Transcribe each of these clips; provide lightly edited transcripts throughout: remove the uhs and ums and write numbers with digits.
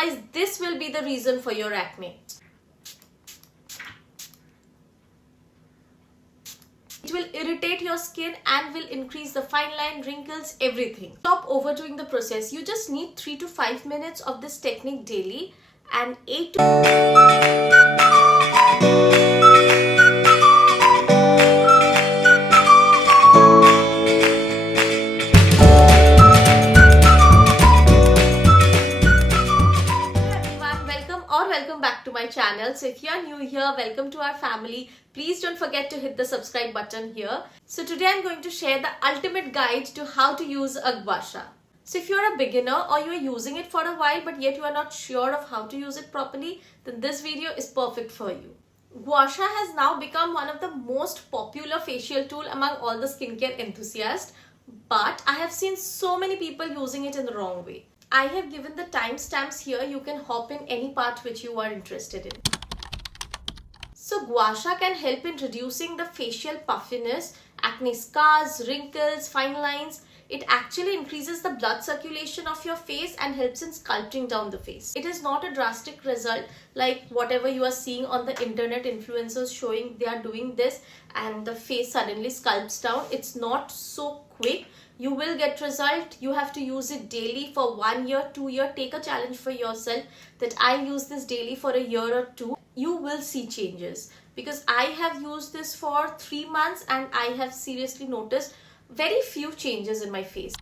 Otherwise, this will be the reason for your acne. It will irritate your skin and will increase the fine line, wrinkles, everything. Stop overdoing the process. You just need 3 to 5 minutes of this technique daily and 8 to... Welcome back to my channel. So if you are new here, welcome to our family. Please don't forget to hit the subscribe button here. So today I'm going to share the ultimate guide to how to use a Gua Sha. So if you're a beginner or you're using it for a while but yet you are not sure of how to use it properly, then this video is perfect for you. Gua Sha has now become one of the most popular facial tool among all the skincare enthusiasts, but I have seen so many people using it in the wrong way. I have given the timestamps here. You can hop in any part which you are interested in. So Gua Sha can help in reducing the facial puffiness, acne scars, wrinkles, fine lines. It actually increases the blood circulation of your face and helps in sculpting down the face. It is not a drastic result like whatever you are seeing on the internet influencers showing they are doing this and the face suddenly sculpts down. It's not so quick. You will get result. You have to use it daily for 1 year, 2 years. Take a challenge for yourself that I use this daily for a year or two. You will see changes because I have used this for 3 months and I have seriously noticed very few changes in my face.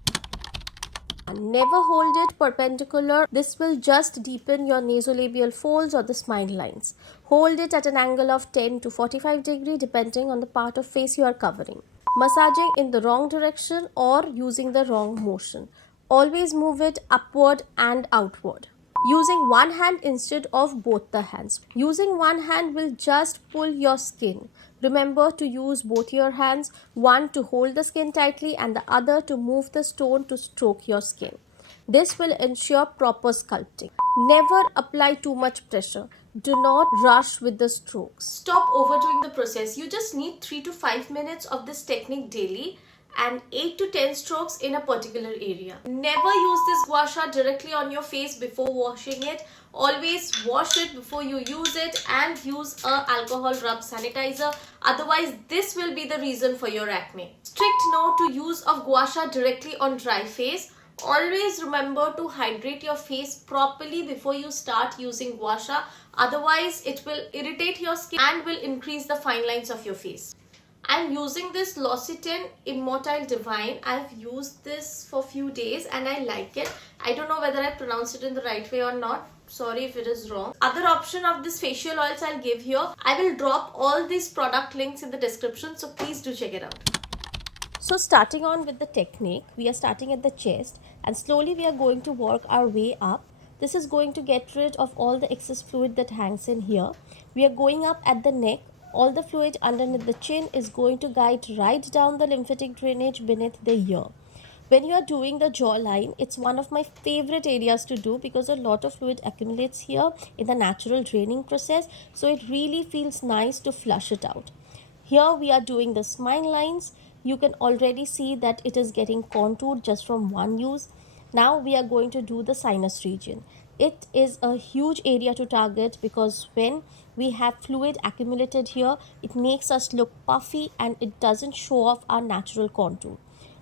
Never hold it perpendicular. This will just deepen your nasolabial folds or the smile lines. Hold it at an angle of 10 to 45 degrees depending on the part of face you are covering. Massaging in the wrong direction or using the wrong motion. Always move it upward and outward. Using one hand instead of both the hands. Using one hand will just pull your skin. Remember to use both your hands, one to hold the skin tightly and the other to move the stone to stroke your skin. This will ensure proper sculpting. Never apply too much pressure. Do not rush with the strokes. Stop overdoing the process. You just need 3 to 5 minutes of this technique daily and 8 to 10 strokes in a particular area. Never use this Gua Sha directly on your face before washing it. Always wash it before you use it and use a alcohol rub sanitizer. Otherwise, this will be the reason for your acne. Strict no to use of Gua Sha directly on dry face. Always remember to hydrate your face properly before you start using Gua Sha. Otherwise, it will irritate your skin and will increase the fine lines of your face. I'm using this L'Occitane Immortile Divine. I've used this for a few days and I like it. I don't know whether I pronounced it in the right way or not. Sorry if it is wrong. Other option of this facial oils I'll give here. I will drop all these product links in the description, so please do check it out. So starting on with the technique, we are starting at the chest and slowly we are going to work our way up. This is going to get rid of all the excess fluid that hangs in here. We are going up at the neck. All the fluid underneath the chin is going to guide right down the lymphatic drainage beneath the ear. When you are doing the jawline, it's one of my favorite areas to do because a lot of fluid accumulates here in the natural draining process. So it really feels nice to flush it out. Here we are doing the smile lines. You can already see that it is getting contoured just from one use. Now we are going to do the sinus region. It is a huge area to target because when we have fluid accumulated here, it makes us look puffy and it doesn't show off our natural contour.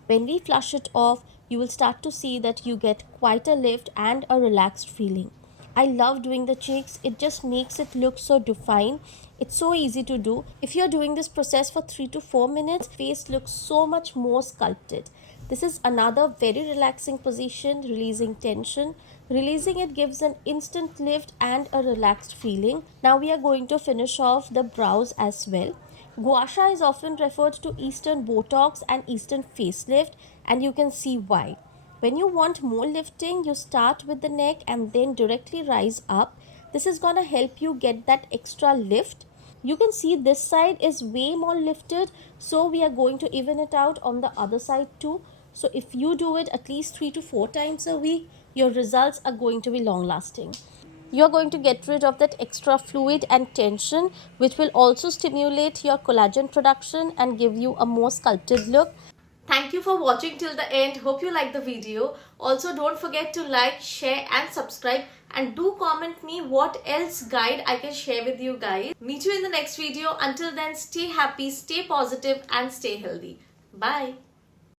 When we flush it off, you will start to see that you get quite a lift and a relaxed feeling. I love doing the cheeks. It just makes it look so defined. It's so easy to do. If you're doing this process for 3 to 4 minutes, face looks so much more sculpted. This is another very relaxing position, releasing tension. Releasing it gives an instant lift and a relaxed feeling. Now we are going to finish off the brows as well. Gua Sha is often referred to Eastern Botox and Eastern facelift, and you can see why. When you want more lifting, you start with the neck and then directly rise up. This is gonna help you get that extra lift. You can see this side is way more lifted, so we are going to even it out on the other side too. So if you do it at least 3 to 4 times a week, your results are going to be long lasting. You're going to get rid of that extra fluid and tension, which will also stimulate your collagen production and give you a more sculpted look. Thank you for watching till the end. Hope you liked the video. Also, don't forget to like, share and subscribe, and do comment me what else guide I can share with you guys. Meet you in the next video. Until then, stay happy, stay positive and stay healthy. Bye.